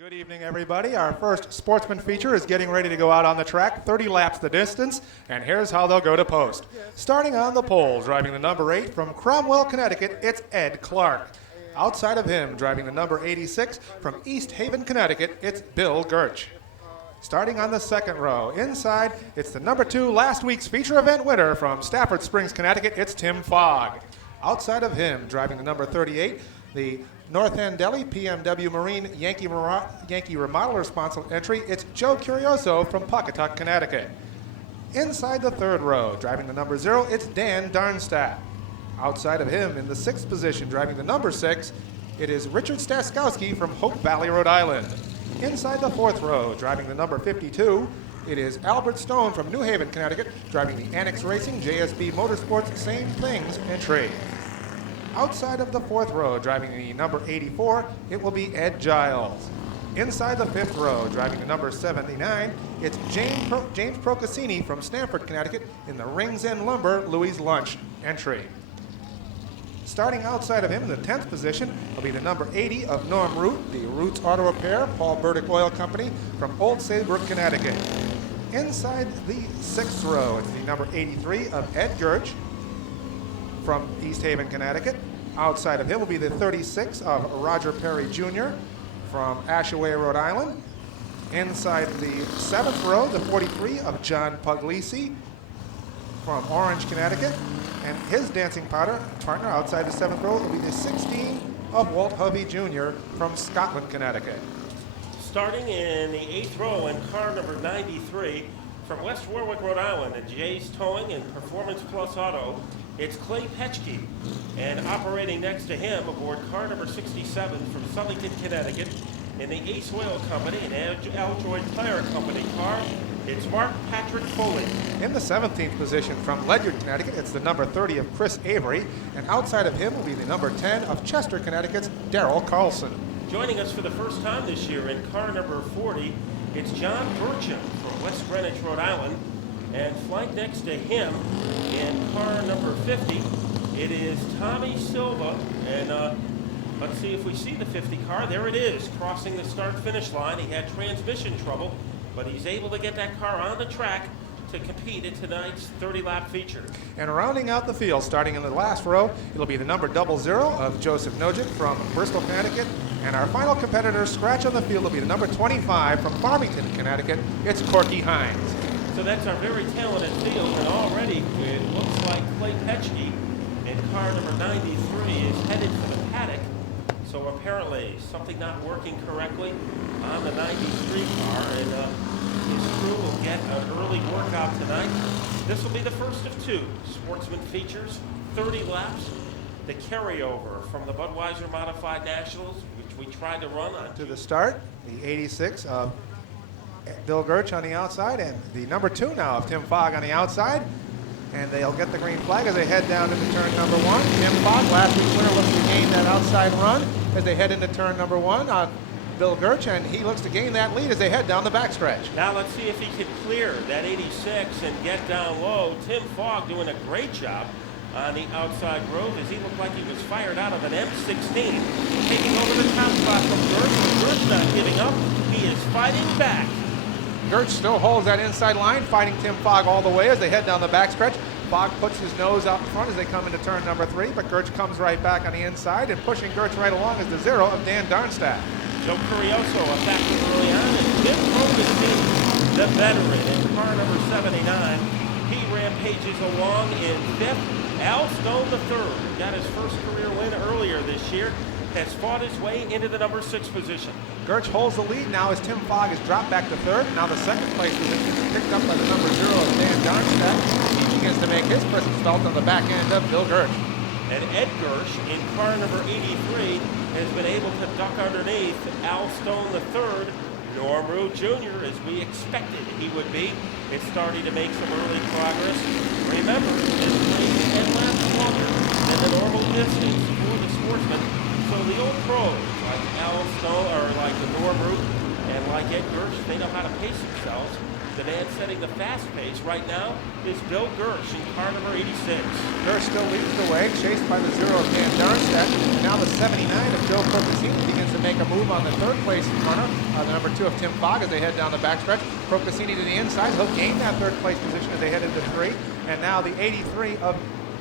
Good evening, everybody. Our first Sportsman feature is getting ready to go out on the track, 30 laps the distance, and here's how they'll go to post. Starting on the pole, driving the number 8 from Cromwell, Connecticut, it's Ed Clark. Outside of him, driving the number 86 from East Haven, Connecticut, it's Bill Gertsch. Starting on the second row, inside, it's the number 2 last week's feature event winner from Stafford Springs, Connecticut, it's Tim Fogg. Outside of him, driving the number 38, the North End Deli PMW Marine Yankee Remodeler sponsored entry, it's Joe Curioso from Pawcatuck, Connecticut. Inside the third row, driving the number 0, it's Dan Darnstadt. Outside of him, in the 6th position, driving the number 6, it is Richard Staskowski from Hope Valley, Rhode Island. Inside the 4th row, driving the number 52, it is Albert Stone from New Haven, Connecticut, driving the Annex Racing JSB Motorsports Same Things entry. Outside of the 4th row, driving the number 84, it will be Ed Giles. Inside the 5th row, driving the number 79, it's James Procassini from Stamford, Connecticut, in the Rings End Lumber Louis Lunch entry. Starting outside of him in the 10th position will be the number 80 of Norm Root, the Roots Auto Repair, Paul Burdick Oil Company from Old Saybrook, Connecticut. Inside the 6th row, it's the number 83 of Ed Gertsch from East Haven, Connecticut. Outside of him will be the 36 of Roger Perry Jr. from Ashaway, Rhode Island. Inside the 7th row, the 43 of John Puglisi from Orange, Connecticut. And his dancing partner outside the 7th row will be the 16 of Walt Hovey Jr. from Scotland, Connecticut. Starting in the 8th row in car number 93 from West Warwick, Rhode Island, at Jay's Towing and Performance Plus Auto, it's Clay Petchke. And operating next to him aboard car number 67 from Southington, Connecticut, in the Ace Oil Company and Aljoy Tire Company car, it's Mark Patrick Foley. In the 17th position from Ledyard, Connecticut, it's the number 30 of Chris Avery, and outside of him will be the number 10 of Chester, Connecticut's Darrell Carlson. Joining us for the first time this year in car number 40, it's John Burcham from West Greenwich, Rhode Island, and flanked next to him in car number 50, it is Tommy Silva, and let's see if we see the 50 car. There it is, crossing the start-finish line. He had transmission trouble, but he's able to get that car on the track to compete in tonight's 30-lap feature. And rounding out the field, starting in the last row, it'll be the number 00 of Joseph Nogent from Bristol, Connecticut. And our final competitor, scratch on the field, will be the number 25 from Farmington, Connecticut. It's Corky Hines. So that's our very talented field, and already it looks like Clay Petchke in car number 93 is headed for the paddock. So apparently something not working correctly on the 93 car, and his crew will get an early workout tonight. This will be the first of 2 Sportsman features, 30 laps, the carryover from the Budweiser Modified Nationals, which we tried to run on. To the start, the 86 of Bill Gertsch on the outside, and the number 2 now of Tim Fogg on the outside. And they'll get the green flag as they head down into turn number 1. Tim Fogg, last week's winner, looks to gain that outside run as they head into turn number 1 on Bill Gertsch, and he looks to gain that lead as they head down the backstretch. Now let's see if he can clear that 86 and get down low. Tim Fogg doing a great job on the outside grove as he looked like he was fired out of an M16. Taking over the top spot from Gertsch. Gertsch not giving up. He is fighting back. Gertsch still holds that inside line, fighting Tim Fogg all the way as they head down the backstretch. Fogg puts his nose out in front as they come into turn number 3, but Gertsch comes right back on the inside, and pushing Gertsch right along is the 0 of Dan Darnstadt. Joe Curioso a factor early on, and Jim Robertson, the veteran in car number 79. He rampages along in 5th. Al Stone III got his first career win earlier this year, has fought his way into the number 6 position. Gertsch holds the lead now as Tim Fogg has dropped back to 3rd. Now the 2nd place position is picked up by the number 0 of Dan Darnstadt. He begins to make his presence felt on the back end of Bill Gertsch. And Ed Gertsch in car number 83 has been able to duck underneath Al Stone III. Norm Root Jr., as we expected he would be, is starting to make some early progress. Remember, this race can last longer than the normal distance for the Sportsman. So the old pros, like Al Stone, or like the Norm Root, and like Ed Gertsch, they know how to pace themselves. The man setting the fast pace right now is Bill Gertsch in car number 86. Gertsch still leads the way, chased by the 0 of Dan Darmstadt. And now the 79 of Joe Procaccini begins to make a move on the third place runner, the number 2 of Tim Fogg, as they head down the backstretch. Procaccini to the inside. He'll gain that third place position as they head into 3. And now the 83 of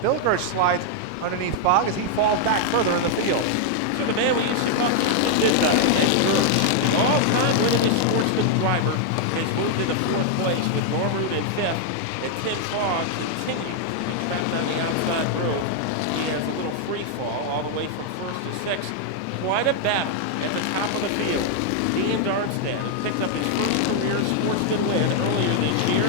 Bill Gertsch slides underneath Fogg as he falls back further in the field. So the man we used to call midnight, Eddie Gertsch, the all-time winningest Sportsman driver, has moved into 4th place with Norm Root in 5th, and Tim Fogg continues to be trapped on the outside groove. He has a little free fall all the way from 1st to 6th. Quite a battle at the top of the field. Dan Darmstadt, who picked up his first career Sportsman win earlier this year,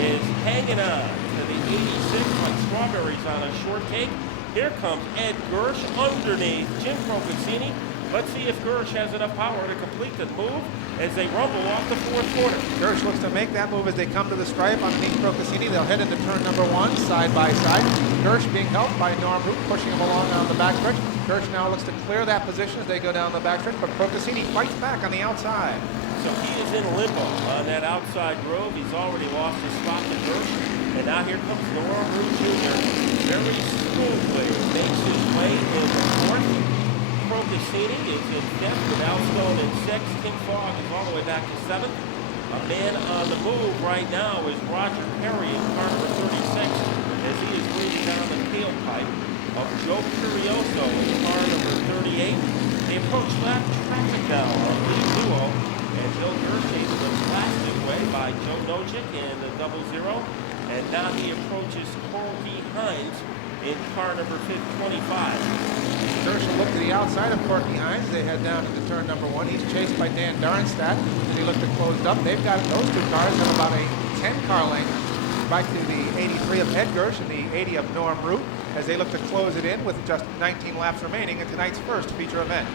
is hanging on to the 86 like strawberries on a shortcake. Here comes Ed Gertsch underneath Jim Procaccini. Let's see if Gertsch has enough power to complete the move as they rumble off the 4th quarter. Gertsch looks to make that move as they come to the stripe underneath Procaccini. They'll head into turn number 1, side by side. Gertsch being helped by Norm Root, pushing him along on the backstretch. Gertsch now looks to clear that position as they go down the backstretch, but Procaccini fights back on the outside. So he is in limbo on that outside grove. He's already lost his spot to Gertsch. And now here comes Bill Gertsch Jr. Very smoothly makes his way into 4th. Procaccini is in 5th with Al Stone in 6th. Tim Fogg is all the way back to 7th. A man on the move right now is Roger Perry in car number 36 as he is breathing down the tailpipe of Joe Curioso in car number 38. They approach lap traffic now on the duo, and Bill Gertsch able to blast his way by Joe Nojic in the 00. And now he approaches Corky Hines in car number 25. Gertsch will look to the outside of Corky Hines. They head down into turn number 1. He's chased by Dan Darmstadt. They look to close up. They've got those two cars have about a 10-car length back to the 83 of Ed Gertsch and the 80 of Norm Root as they look to close it in with just 19 laps remaining in tonight's first feature event.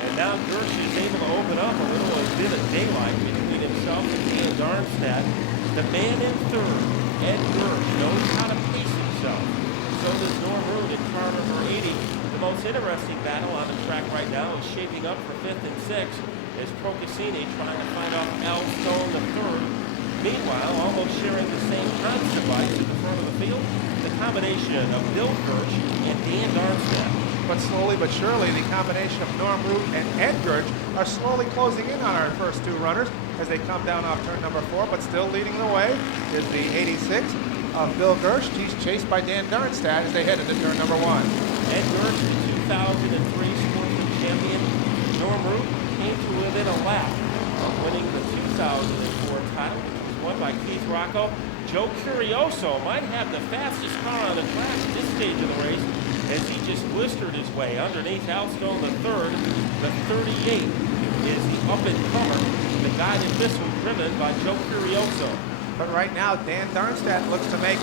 And now Gertsch is able to open up a bit of daylight between himself and Dan Darmstadt. The man in 3rd, Ed Gertsch, knows how to pace himself. So does Norm Root in car number 80. The most interesting battle on the track right now is shaping up for 5th and 6th as Procaccini trying to fight off Al Stone the 3rd. Meanwhile, almost sharing the same time device at the front of the field, the combination of Bill Gertsch and Dan Darmstadt. But slowly but surely, the combination of Norm Root and Ed Gertsch are slowly closing in on our first 2 runners as they come down off turn number 4, but still leading the way is the 86 of Bill Gertsch. He's chased by Dan Darmstadt as they head into turn number 1. Ed Gertsch, the 2003 Sportsman champion. Norm Root came to within a lap of winning the 2004 title, which was won by Keith Rocco. Joe Curioso might have the fastest car on the track at this stage of the race as he just blistered his way underneath Al Stone the 3rd. The 38 is the up-and-comer, the guy that this was driven by Joe Curioso. But right now, Dan Darmstadt looks to make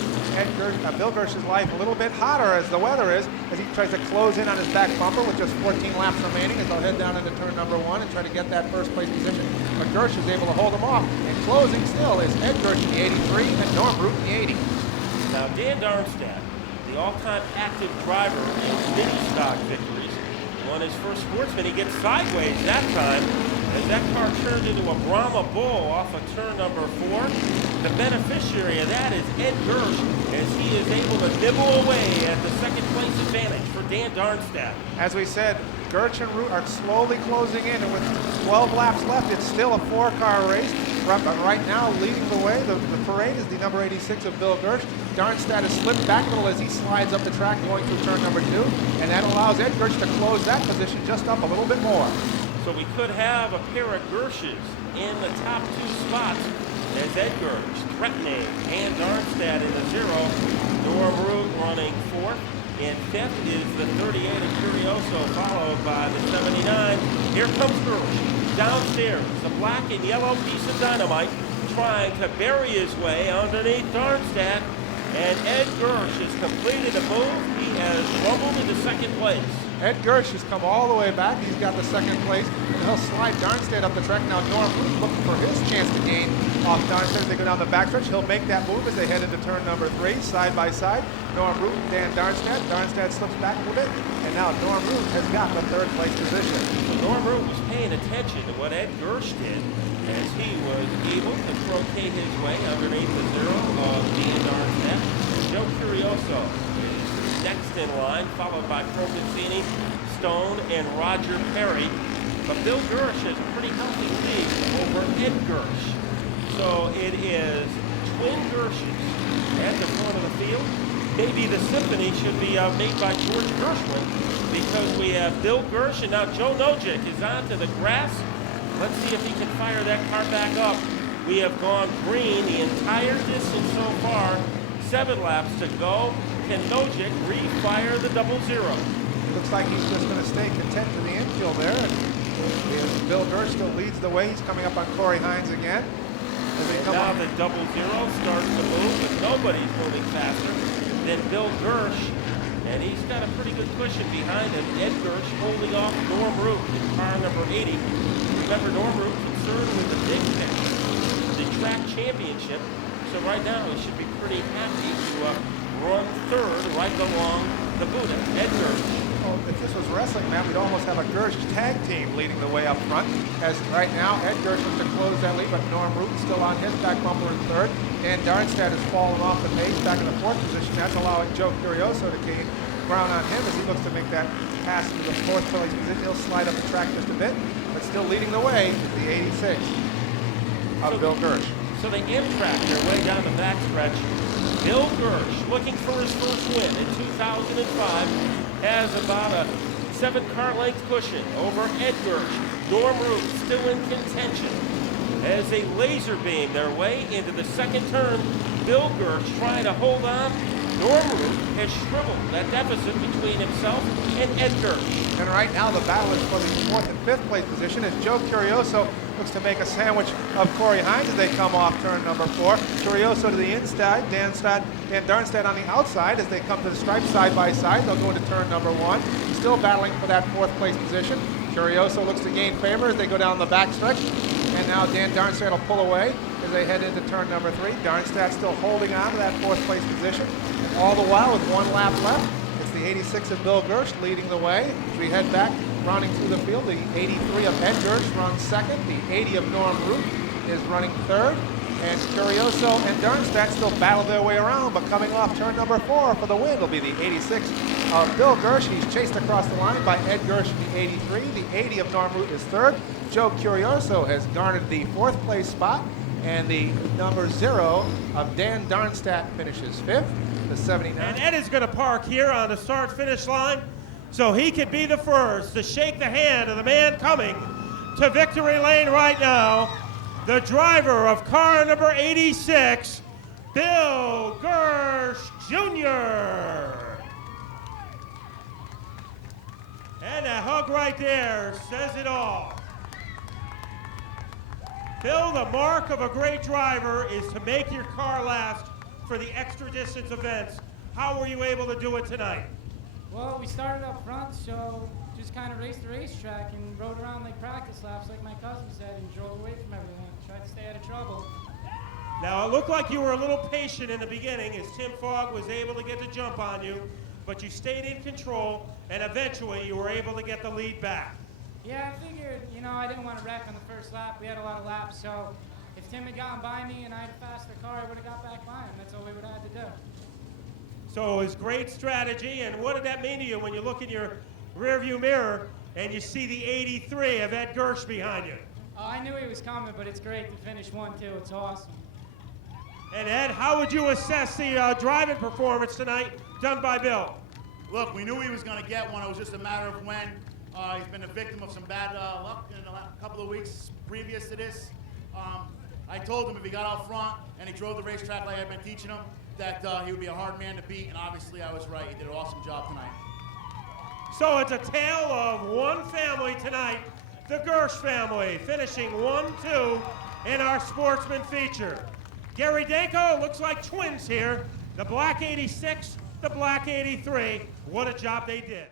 Bill Gertsch's life a little bit hotter as the weather is, as he tries to close in on his back bumper with just 14 laps remaining as they'll head down into turn number 1 and try to get that first place position. But Gertsch is able to hold him off, and closing still is Ed Gertsch in the 83 and Norm Root in the 80. Now Dan Darmstadt, the all-time active driver in mini stock victories, won his first Sportsman. He gets sideways that time as that car turned into a Brahma Bull off of turn number 4. The beneficiary of that is Ed Gertsch as he is able to nibble away at the second place advantage for Dan Darmstadt. As we said, Gertsch and Root are slowly closing in, and with 12 laps left, it's still a 4-car race. But right now, leading the way, the parade is the number 86 of Bill Gertsch. Darmstadt has slipped back a little as he slides up the track going through turn number 2, and that allows Ed Gertsch to close that position just up a little bit more. So we could have a pair of Gertsches in the top 2 spots as Ed Gertsch threatening Dan Darmstadt in the 0. Norm Root running 4th. In 5th is the 38 of Curioso, followed by the 79. Here comes Gertsch downstairs, the black and yellow piece of dynamite, trying to bury his way underneath Darmstadt. And Ed Gertsch has completed a move. He has rumbled into second place. Ed Gertsch has come all the way back. He's got the second place, and he'll slide Darmstadt up the track. Now Norm Root looking for his chance to gain off Darnstead as they go down the backstretch. He'll make that move as they head into turn number 3, side by side. Norm Root and Dan Darnstead. Darnstead slips back a little bit, and now Norm Root has got the 3rd place position. Norm Root was paying attention to what Ed Gertsch did as he was able to trocate his way underneath the 0 of Dan Darnstead. Joe Curioso is next in line, followed by Procaccini, Stone, and Roger Perry. But Bill Gertsch has a pretty healthy lead over Ed Gertsch. So it is twin Gertsches at the front of the field. Maybe the symphony should be made by George Gershwin, because we have Bill Gertsch and now Joe Nojic is onto the grass. Let's see if he can fire that car back up. We have gone green the entire distance so far. 7 laps to go. Can Nojic refire the 0-0? Looks like he's just going to stay content to the infield there. And Bill Gertsch still leads the way. He's coming up on Corey Hines again. As they come Now on. the 0-0 starts to move, but nobody's moving faster than Bill Gertsch. And he's got a pretty good cushion behind him. Ed Gertsch holding off Norm Root in car number 80. Remember, Norm Root concerned with the big match, the track championship. So right now he should be pretty happy to run 3rd right along the Buddha. Ed Gertsch. Well, if this was wrestling, Matt, we'd almost have a Gertsch tag team leading the way up front. As right now, Ed Gertsch looks to close that lead, but Norm Root still on his back bumper in 3rd. Dan Darnstead has fallen off the pace, back in the 4th position. That's allowing Joe Curioso to gain ground on him as he looks to make that pass to the 4th place position. He'll slide up the track just a bit, but still leading the way is the 86 of Bill Gertsch. So they impact their way down the backstretch. Bill Gertsch, looking for his first win in 2005, has about a 7-car length cushion over Ed Gertsch. Norm Root still in contention as they laser beam their way into the 2nd turn. Bill Gertsch trying to hold on. Norm Root has shriveled that deficit between himself and Ed Gertsch. And right now the battle is for the 4th and 5th place position as Joe Curioso looks to make a sandwich of Corey Hines as they come off turn number 4. Curioso to the inside, Dan Darnstead on the outside as they come to the stripe side by side. They'll go into turn number 1. Still battling for that 4th place position. Curioso looks to gain favor as they go down the backstretch. And now Dan Darnstead will pull away as they head into turn number 3. Darnstead still holding on to that 4th place position. And all the while with 1 lap left, it's the 86 of Bill Gertsch leading the way. As we head back, running through the field, the 83 of Ed Gertsch runs 2nd. The 80 of Norm Root is running 3rd. And Curioso and Darnstead still battle their way around, but coming off turn number 4 for the win will be the 86 of Bill Gertsch. He's chased across the line by Ed Gertsch, the 83. The 80 of Norm Root is 3rd. Joe Curioso has garnered the 4th place spot, and the number 0 of Dan Darnstead finishes 5th. The 79. And Ed is going to park here on the start-finish line so he can be the first to shake the hand of the man coming to victory lane right now, the driver of car number 86, Bill Gertsch Jr. And that hug right there says it all. Bill, the mark of a great driver is to make your car last for the extra distance events. How were you able to do it tonight? Well, we started up front, so just kind of raced the racetrack and rode around like practice laps, like my cousin said, and drove away from everything. Tried to stay out of trouble. Now, it looked like you were a little patient in the beginning as Tim Fogg was able to get the jump on you, but you stayed in control, and eventually you were able to get the lead back. Yeah, I figured, I didn't want to wreck on the first lap. We had a lot of laps, so if Tim had gotten by me and I had a faster car, I would have got back by him. That's all we would have had to do. So it was great strategy, and what did that mean to you when you look in your rearview mirror and you see the 83 of Ed Gertsch behind you? Oh, I knew he was coming, but it's great to finish 1-2. It's awesome. And Ed, how would you assess the driving performance tonight done by Bill? Look, we knew he was going to get one. It was just a matter of when. He's been a victim of some bad luck in a couple of weeks previous to this. I told him if he got out front and he drove the racetrack like I've been teaching him, that he would be a hard man to beat, and obviously I was right. He did an awesome job tonight. So it's a tale of one family tonight, the Gertsch family, finishing 1-2 in our Sportsman feature. Gary Danko, looks like twins here. The black 86, the black 83. What a job they did.